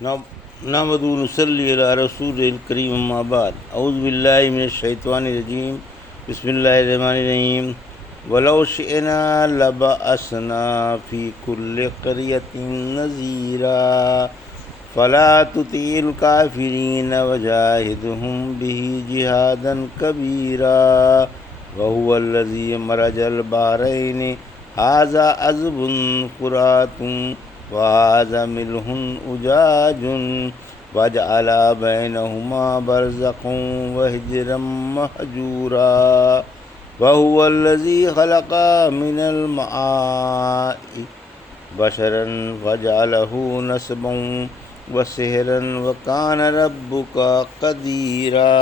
نحمد ونصلی علی رسول الکریم اما بعد اعوذ باللہ من الشیطان الرجیم بسم اللہ الرحمن الرحیم ولو شئنا لبعثنا فی کل قریۃ نذیرا فلا تطع الکافرین وجاہدہم بہ جہادا کبیرا وہو الذی مرج البحرین ھذا عذب فرات وهذا ملح أجاج وجعل بينهما برزخا وحجرا مهجورا وهو الذي خلق من الماء بشرا فجعله نسبا وسحرا وكان ربك قديرا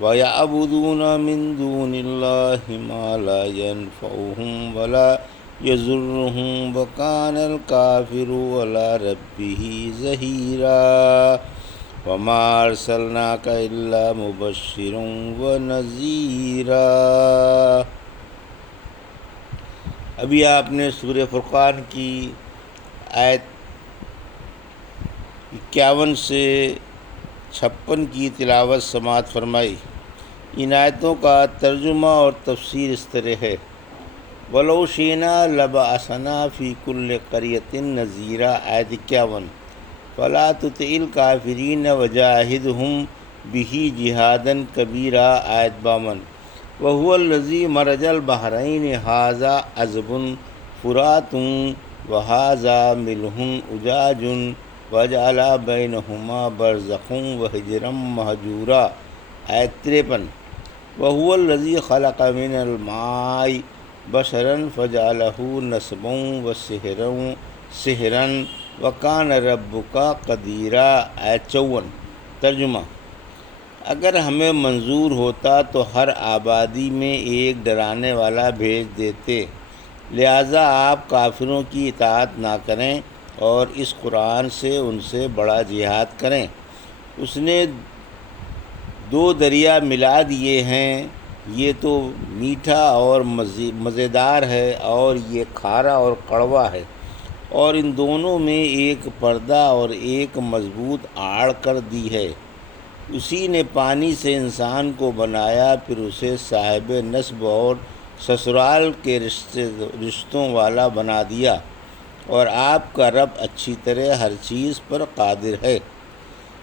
ويعبدون من دون الله ما لا ينفعهم ولا یضرہم وکان الکافر علی ربہ ظہیرا وما ارسلناک الا مبشرا ونذیرا۔ ابھی آپ نے سورہ فرقان کی آیت 51 سے 56 کی تلاوت سماعت فرمائی۔ ان آیتوں کا ترجمہ اور تفسیر اس طرح ہے: ولو شئنا لبعثنا فی کل قریۃ نذیرا، آیت 51۔ فلا تطع الکافرین وجاہدہم بہ جہادا کبیرا، آیت 52۔ وہو الذی مرج البحرین ھذا عذب فرات وھذا ملح اجاج وجعل بینہما برزخا وحجرا مہجورا، آیت 53۔ وہو الذی خلق من الماء بشرا فجعلہ نسبا وسحرا وکان ربک قدیرا، آیت 54۔ ترجمہ: اگر ہمیں منظور ہوتا تو ہر آبادی میں ایک ڈرانے والا بھیج دیتے، لہٰذا آپ کافروں کی اطاعت نہ کریں اور اس قرآن سے ان سے بڑا جہاد کریں۔ اس نے 2 دریا ملا دیے ہیں، یہ تو میٹھا اور مزیدار ہے اور یہ کھارا اور کڑوا ہے، اور ان دونوں میں ایک پردہ اور ایک مضبوط آڑ کر دی ہے۔ اسی نے پانی سے انسان کو بنایا، پھر اسے صاحب نسب اور سسرال کے رشتوں والا بنا دیا، اور آپ کا رب اچھی طرح ہر چیز پر قادر ہے۔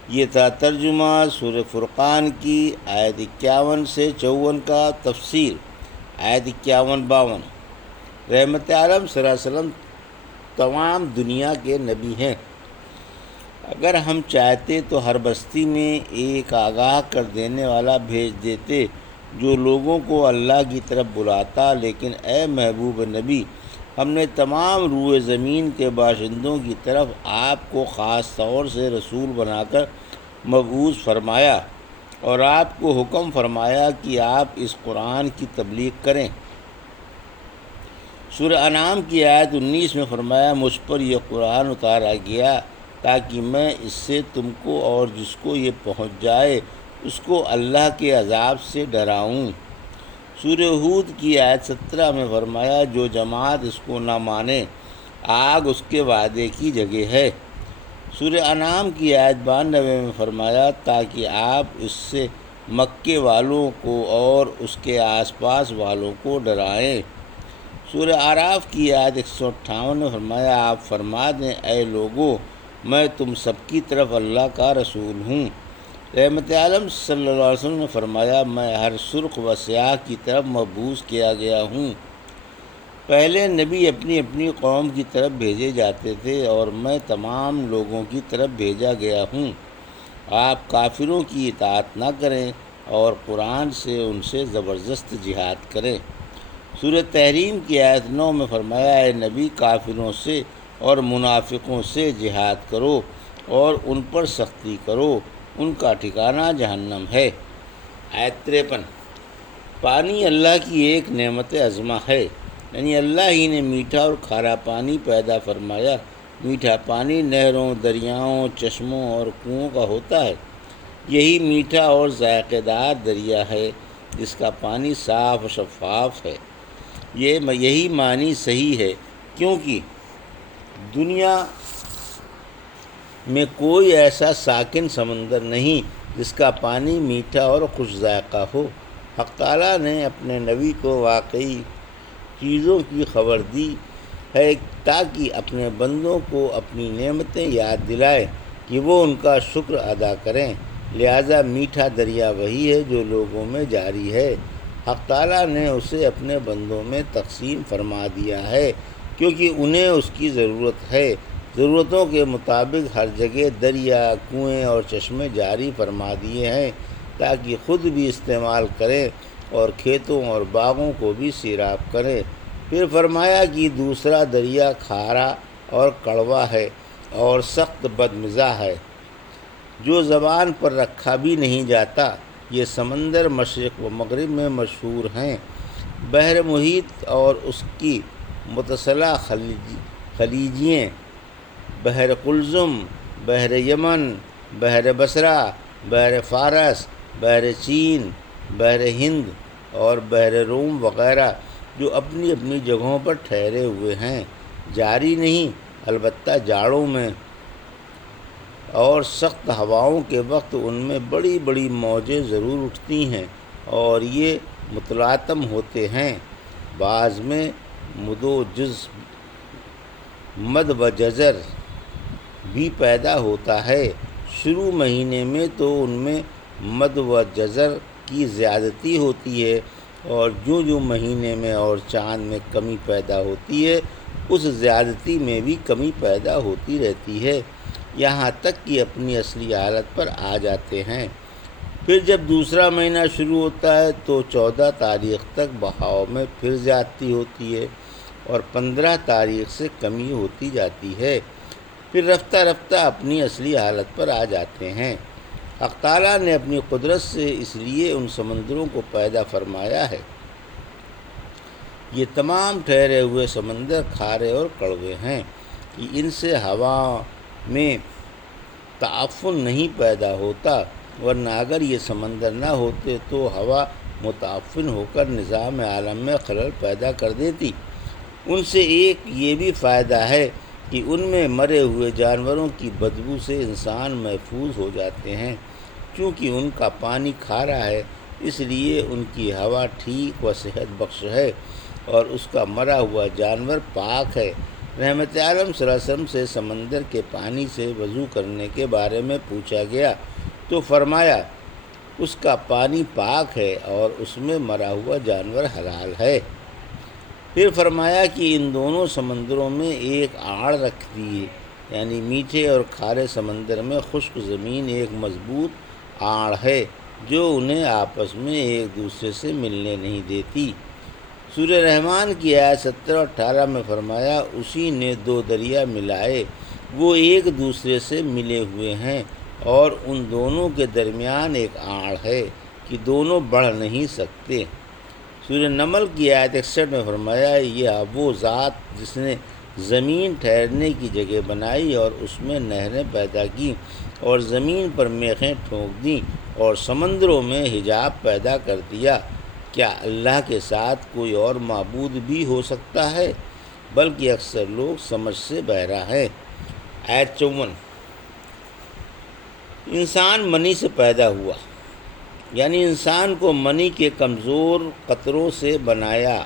یہ تھا ترجمہ سورہ فرقان کی آیت 51 سے 54 کا۔ تفسیر آیت 51-52۔ رحمت عالم صلی اللہ علیہ وسلم تمام دنیا کے نبی ہیں۔ اگر ہم چاہتے تو ہر بستی میں ایک آگاہ کر دینے والا بھیج دیتے جو لوگوں کو اللہ کی طرف بلاتا، لیکن اے محبوب نبی، ہم نے تمام روئے زمین کے باشندوں کی طرف آپ کو خاص طور سے رسول بنا کر مبعوث فرمایا، اور آپ کو حکم فرمایا کہ آپ اس قرآن کی تبلیغ کریں۔ سورہ انعام کی آیت 19 میں فرمایا: مجھ پر یہ قرآن اتارا گیا تاکہ میں اس سے تم کو اور جس کو یہ پہنچ جائے اس کو اللہ کے عذاب سے ڈراؤں۔ سورہ ہود کی آیت 17 میں فرمایا: جو جماعت اس کو نہ مانے، آگ اس کے وعدے کی جگہ ہے۔ سورہ انعام کی آیت 92 میں فرمایا: تاکہ آپ اس سے مکے والوں کو اور اس کے آس پاس والوں کو ڈرائیں۔ سورہ اعراف کی آیت 158 میں فرمایا: آپ فرما دیں اے لوگو، میں تم سب کی طرف اللہ کا رسول ہوں۔ رحمت عالم صلی اللہ علیہ وسلم نے فرمایا: میں ہر سرخ و سیاہ کی طرف مبعوث کیا گیا ہوں۔ پہلے نبی اپنی اپنی قوم کی طرف بھیجے جاتے تھے اور میں تمام لوگوں کی طرف بھیجا گیا ہوں۔ آپ کافروں کی اطاعت نہ کریں اور قرآن سے ان سے زبردست جہاد کریں۔ سورہ تحریم کی آیت 9 میں فرمایا: اے نبی، کافروں سے اور منافقوں سے جہاد کرو اور ان پر سختی کرو، ان کا ٹھکانہ جہنم ہے۔ آیت 53۔ پانی اللہ کی ایک نعمت عظمہ ہے، یعنی اللہ ہی نے میٹھا اور کھارا پانی پیدا فرمایا۔ میٹھا پانی نہروں، دریاؤں، چشموں اور کنوؤں کا ہوتا ہے۔ یہی میٹھا اور ذائقہ دار دریا ہے جس کا پانی صاف و شفاف ہے۔ یہی معنی صحیح ہے، کیونکہ دنیا میں کوئی ایسا ساکن سمندر نہیں جس کا پانی میٹھا اور خوش ذائقہ ہو۔ حق تعالیٰ نے اپنے نبی کو واقعی چیزوں کی خبر دی ہے تاکہ اپنے بندوں کو اپنی نعمتیں یاد دلائے کہ وہ ان کا شکر ادا کریں، لہٰذا میٹھا دریا وہی ہے جو لوگوں میں جاری ہے۔ حق تعالیٰ نے اسے اپنے بندوں میں تقسیم فرما دیا ہے کیونکہ انہیں اس کی ضرورت ہے۔ ضرورتوں کے مطابق ہر جگہ دریا، کنویں اور چشمے جاری فرما دیے ہیں تاکہ خود بھی استعمال کریں اور کھیتوں اور باغوں کو بھی سیراب کریں۔ پھر فرمایا کہ دوسرا دریا کھارا اور کڑوا ہے اور سخت بدمزاح ہے جو زبان پر رکھا بھی نہیں جاتا۔ یہ سمندر مشرق و مغرب میں مشہور ہیں۔ بحر محیط اور اس کی متصلہ خلیجیں، بحر قلزم، بحر یمن، بحر بصرہ، بحر فارس، بحر چین، بحر ہند اور بحر روم وغیرہ جو اپنی اپنی جگہوں پر ٹھہرے ہوئے ہیں، جاری نہیں، البتہ جاڑوں میں اور سخت ہواؤں کے وقت ان میں بڑی بڑی موجیں ضرور اٹھتی ہیں اور یہ متلاطم ہوتے ہیں۔ بعض میں مد و جزر بھی پیدا ہوتا ہے۔ شروع مہینے میں تو ان میں مد و جزر کی زیادتی ہوتی ہے اور جو مہینے میں اور چاند میں کمی پیدا ہوتی ہے اس زیادتی میں بھی کمی پیدا ہوتی رہتی ہے، یہاں تک کہ اپنی اصلی حالت پر آ جاتے ہیں۔ پھر جب دوسرا مہینہ شروع ہوتا ہے تو 14 تاریخ تک بہاؤ میں پھر زیادتی ہوتی ہے اور 15 تاریخ سے کمی ہوتی جاتی ہے، پھر رفتہ رفتہ اپنی اصلی حالت پر آ جاتے ہیں۔ حق تعالیٰ نے اپنی قدرت سے اس لیے ان سمندروں کو پیدا فرمایا ہے۔ یہ تمام ٹھہرے ہوئے سمندر کھارے اور کڑوے ہیں کہ ان سے ہوا میں تعفن نہیں پیدا ہوتا، ورنہ اگر یہ سمندر نہ ہوتے تو ہوا متعفن ہو کر نظام عالم میں خلل پیدا کر دیتی۔ ان سے ایک یہ بھی فائدہ ہے کہ ان میں مرے ہوئے جانوروں کی بدبو سے انسان محفوظ ہو جاتے ہیں۔ چونکہ ان کا پانی کھارا ہے اس لیے ان کی ہوا ٹھیک و صحت بخش ہے اور اس کا مرا ہوا جانور پاک ہے۔ رحمت عالم صلی اللہ علیہ وسلم سے سمندر کے پانی سے وضو کرنے کے بارے میں پوچھا گیا تو فرمایا اس کا پانی پاک ہے اور اس میں مرا ہوا جانور حلال ہے۔ پھر فرمایا کہ ان دونوں سمندروں میں ایک آڑ رکھ دیے، یعنی میٹھے اور کھارے سمندر میں خشک زمین ایک مضبوط آڑ ہے جو انہیں آپس میں ایک دوسرے سے ملنے نہیں دیتی۔ سورہ رحمان کی آیت 17 اور 18 میں فرمایا اسی نے دو دریا ملائے، وہ ایک دوسرے سے ملے ہوئے ہیں اور ان دونوں کے درمیان ایک آڑ ہے کہ دونوں بڑھ نہیں سکتے۔ سورہ نمل کی آیت 61 میں فرمایا یہ وہ ذات جس نے زمین ٹھہرنے کی جگہ بنائی اور اس میں نہریں پیدا کی اور زمین پر میخیں ٹھونک دیں اور سمندروں میں حجاب پیدا کر دیا، کیا اللہ کے ساتھ کوئی اور معبود بھی ہو سکتا ہے؟ بلکہ اکثر لوگ سمجھ سے بہرا ہیں۔ آیت 54 انسان منی سے پیدا ہوا، یعنی انسان کو منی کے کمزور قطروں سے بنایا،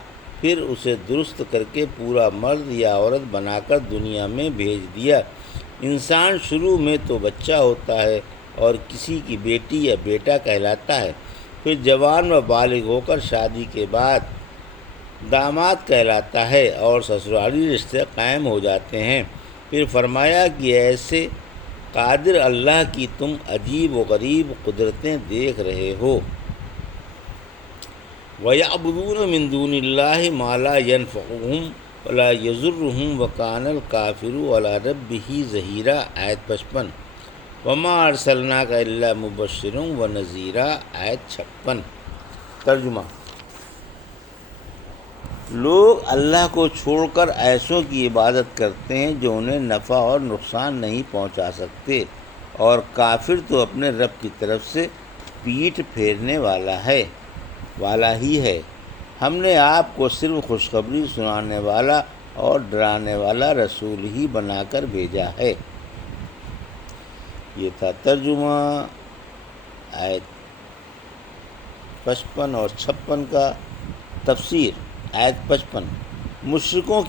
پھر اسے درست کر کے پورا مرد یا عورت بنا کر دنیا میں بھیج دیا۔ انسان شروع میں تو بچہ ہوتا ہے اور کسی کی بیٹی یا بیٹا کہلاتا ہے، پھر جوان و بالغ ہو کر شادی کے بعد داماد کہلاتا ہے اور سسرالی رشتے قائم ہو جاتے ہیں۔ پھر فرمایا کہ ایسے قادر اللہ کی تم عجیب و غریب قدرتیں دیکھ رہے ہو۔ وَيَعْبُدُونَ مِن دُونِ اللَّهِ مَا لَا يَنفَعُهُمْ وَلَا يَضُرُّهُمْ وَكَانَ الْكَافِرُ عَلَىٰ رَبِّهِ ظَهِيرًا آیت 55 وَمَا أَرْسَلْنَاكَ إِلَّا مُبَشِّرًا وَنَذِيرًا آیت 56۔ ترجمہ: لوگ اللہ کو چھوڑ کر ایسوں کی عبادت کرتے ہیں جو انہیں نفع اور نقصان نہیں پہنچا سکتے، اور کافر تو اپنے رب کی طرف سے پیٹھ پھیرنے والا ہی ہے۔ ہم نے آپ کو صرف خوشخبری سنانے والا اور ڈرانے والا رسول ہی بنا کر بھیجا ہے۔ یہ تھا ترجمہ آیت 55 اور 56 کا۔ تفسیر آیت 55۔ مشرکوں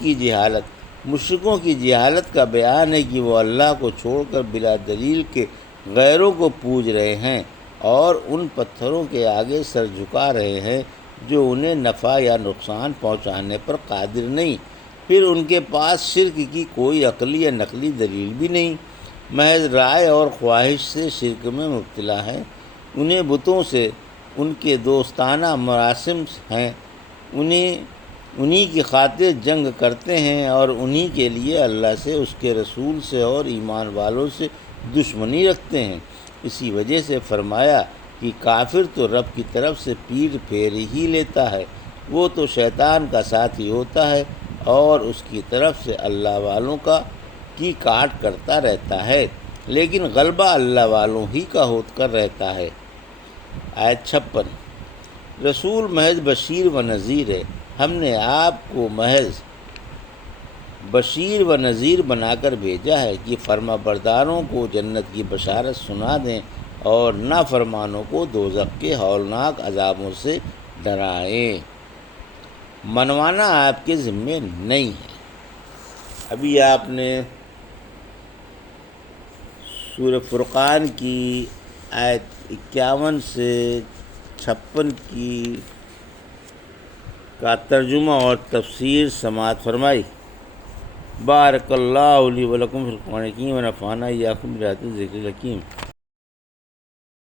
کی جہالت کا بیان ہے کہ وہ اللہ کو چھوڑ کر بلا دلیل کے غیروں کو پوج رہے ہیں اور ان پتھروں کے آگے سر جھکا رہے ہیں جو انہیں نفع یا نقصان پہنچانے پر قادر نہیں۔ پھر ان کے پاس شرک کی کوئی عقلی یا نقلی دلیل بھی نہیں، محض رائے اور خواہش سے شرک میں مبتلا ہیں۔ انہیں بتوں سے ان کے دوستانہ مراسم ہیں، انہی کی خاطر جنگ کرتے ہیں اور انہی کے لیے اللہ سے، اس کے رسول سے اور ایمان والوں سے دشمنی رکھتے ہیں۔ اسی وجہ سے فرمایا کہ کافر تو رب کی طرف سے پیٹھ پھیر ہی لیتا ہے، وہ تو شیطان کا ساتھی ہوتا ہے اور اس کی طرف سے اللہ والوں کی کاٹ کرتا رہتا ہے، لیکن غلبہ اللہ والوں ہی کا ہو کر رہتا ہے۔ آیت 56۔ رسول محض بشیر و نذیر ہے، ہم نے آپ کو محض بشیر و نذیر بنا کر بھیجا ہے کہ فرما برداروں کو جنت کی بشارت سنا دیں اور نافرمانوں کو دوزخ کے ہولناک عذابوں سے ڈرائیں۔ منوانا آپ کے ذمے نہیں ہے۔ ابھی آپ نے سورہ فرقان کی آیت 51 سے 56 کا ترجمہ اور تفسیر سماعت فرمائی۔ بارک اللہ لی و لکم فی القرآن الحکیم و نفعنی وایاکم بآیات الذکر الحکیم۔